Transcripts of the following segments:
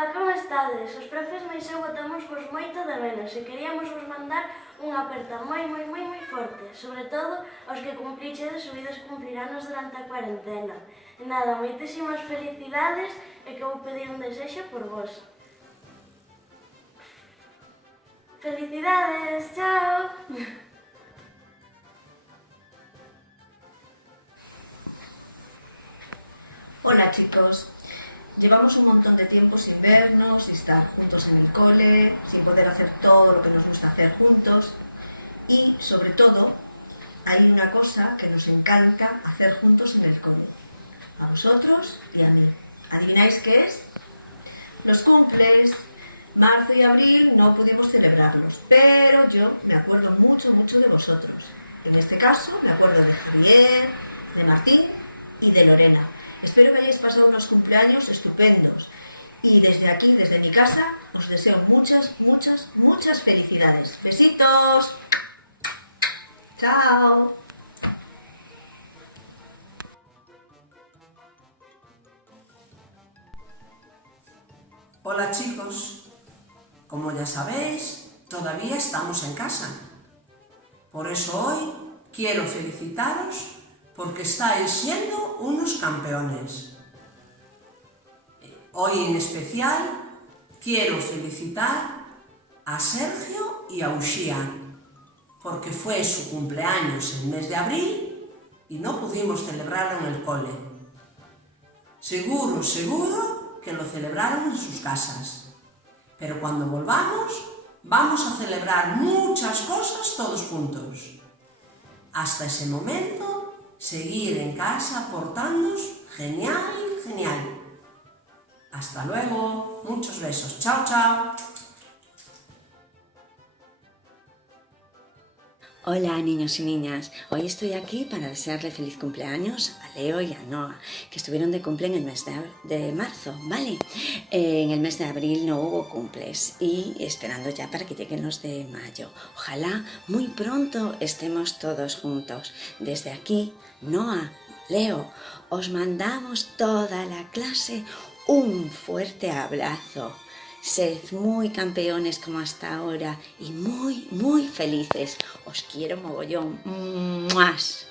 Como estades? Os profes máis eu botamos vos moito de menos e queríamos vos mandar unha aperta moi forte, sobre todo aos que cumprichedes ou ides cumplir anos durante a cuarentena. E nada, moitísimas felicidades e que vou pedir un desexo por vos. Felicidades, chao! Hola chicos, llevamos un montón de tiempo sin vernos, sin estar juntos en el cole, sin poder hacer todo lo que nos gusta hacer juntos y sobre todo hay una cosa que nos encanta hacer juntos en el cole, a vosotros y a mí. ¿Adivináis qué es? Los cumples. Marzo y abril no pudimos celebrarlos, pero yo me acuerdo mucho de vosotros. En este caso me acuerdo de Javier, de Martín y de Lorena. Espero que hayáis pasado unos cumpleaños estupendos y desde aquí, desde mi casa, os deseo muchas felicidades. ¡Besitos! ¡Chao! Hola chicos, como ya sabéis, todavía estamos en casa. Por eso hoy quiero felicitaros porque estáis siendo unos campeones. Hoy en especial quiero felicitar a Sergio y a Uxía porque fue su cumpleaños en el mes de abril y no pudimos celebrarlo en el cole. Seguro que lo celebraron en sus casas. Pero cuando volvamos, vamos a celebrar muchas cosas todos juntos. Hasta ese momento, seguir en casa portándonos genial. Hasta luego, muchos besos. Chao, chao. Hola niños y niñas, hoy estoy aquí para desearle feliz cumpleaños a Leo y a Noah, que estuvieron de cumple en el mes de marzo, ¿vale? En el mes de abril no hubo cumples y esperando ya para que lleguen los de mayo. Ojalá muy pronto estemos todos juntos. Desde aquí, Noah, Leo, os mandamos toda la clase un fuerte abrazo. Sed muy campeones como hasta ahora y muy felices. Os quiero mogollón. ¡Muas!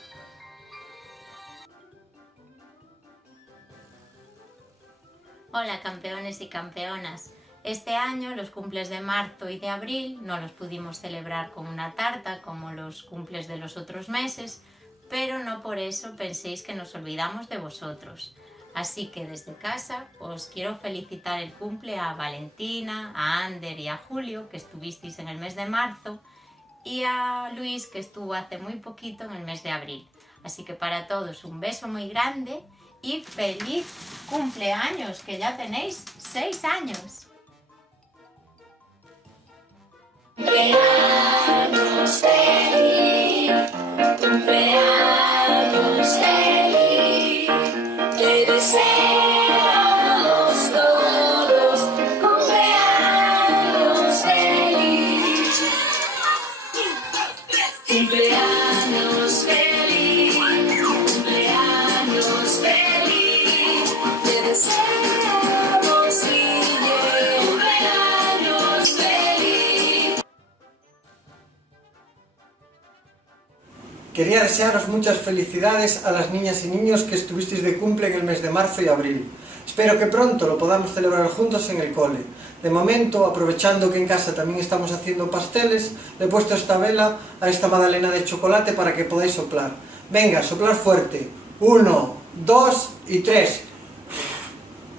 Hola campeones y campeonas. Este año los cumples de marzo y de abril no los pudimos celebrar con una tarta como los cumples de los otros meses, pero no por eso penséis que nos olvidamos de vosotros. Así que desde casa os quiero felicitar el cumple a Valentina, a Ander y a Julio, que estuvisteis en el mes de marzo, y a Luis, que estuvo hace muy poquito en el mes de abril. Así que para todos un beso muy grande y feliz cumpleaños, que ya tenéis 6 años. Cumpleaños feliz, cumpleaños feliz, te deseamos todos cumpleaños feliz, cumpleaños feliz, cumpleaños feliz, te deseamos cumpleaños feliz. Quería desearos muchas felicidades a las niñas y niños que estuvisteis de cumple en el mes de marzo y abril. Espero que pronto lo podamos celebrar juntos en el cole. De momento, aprovechando que en casa también estamos haciendo pasteles, le he puesto esta vela a esta magdalena de chocolate para que podáis soplar. Venga, soplar fuerte. 1, 2 y 3.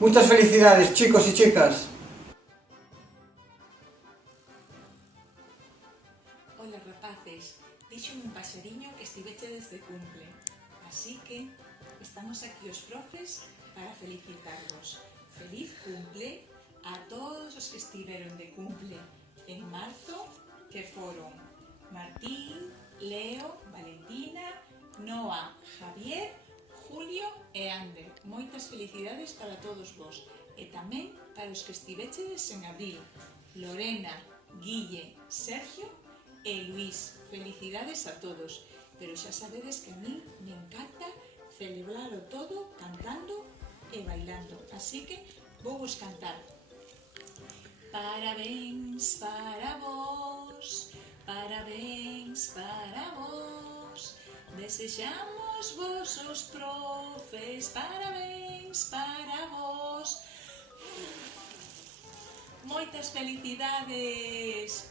Muchas felicidades, chicos y chicas. Ola rapaces, díxome un pasariño que estivechedes de cumple, así que estamos aquí os profes para felicitarvos. Feliz cumple a todos os que estiveron de cumple en marzo, que foron Martín, Leo, Valentina, Noah, Javier, Julio e Ander. Moitas felicidades para todos vos e tamén para os que estivechedes en abril, Lorena, Guille, Sergio e Luis. Felicidades a todos, pero xa sabedes que a mí me encanta celebrarlo todo cantando e bailando, así que vou vos cantar. Parabéns para vos, parabéns para vos. Desexamos vos os profes, parabéns para vos. Moitas felicidades.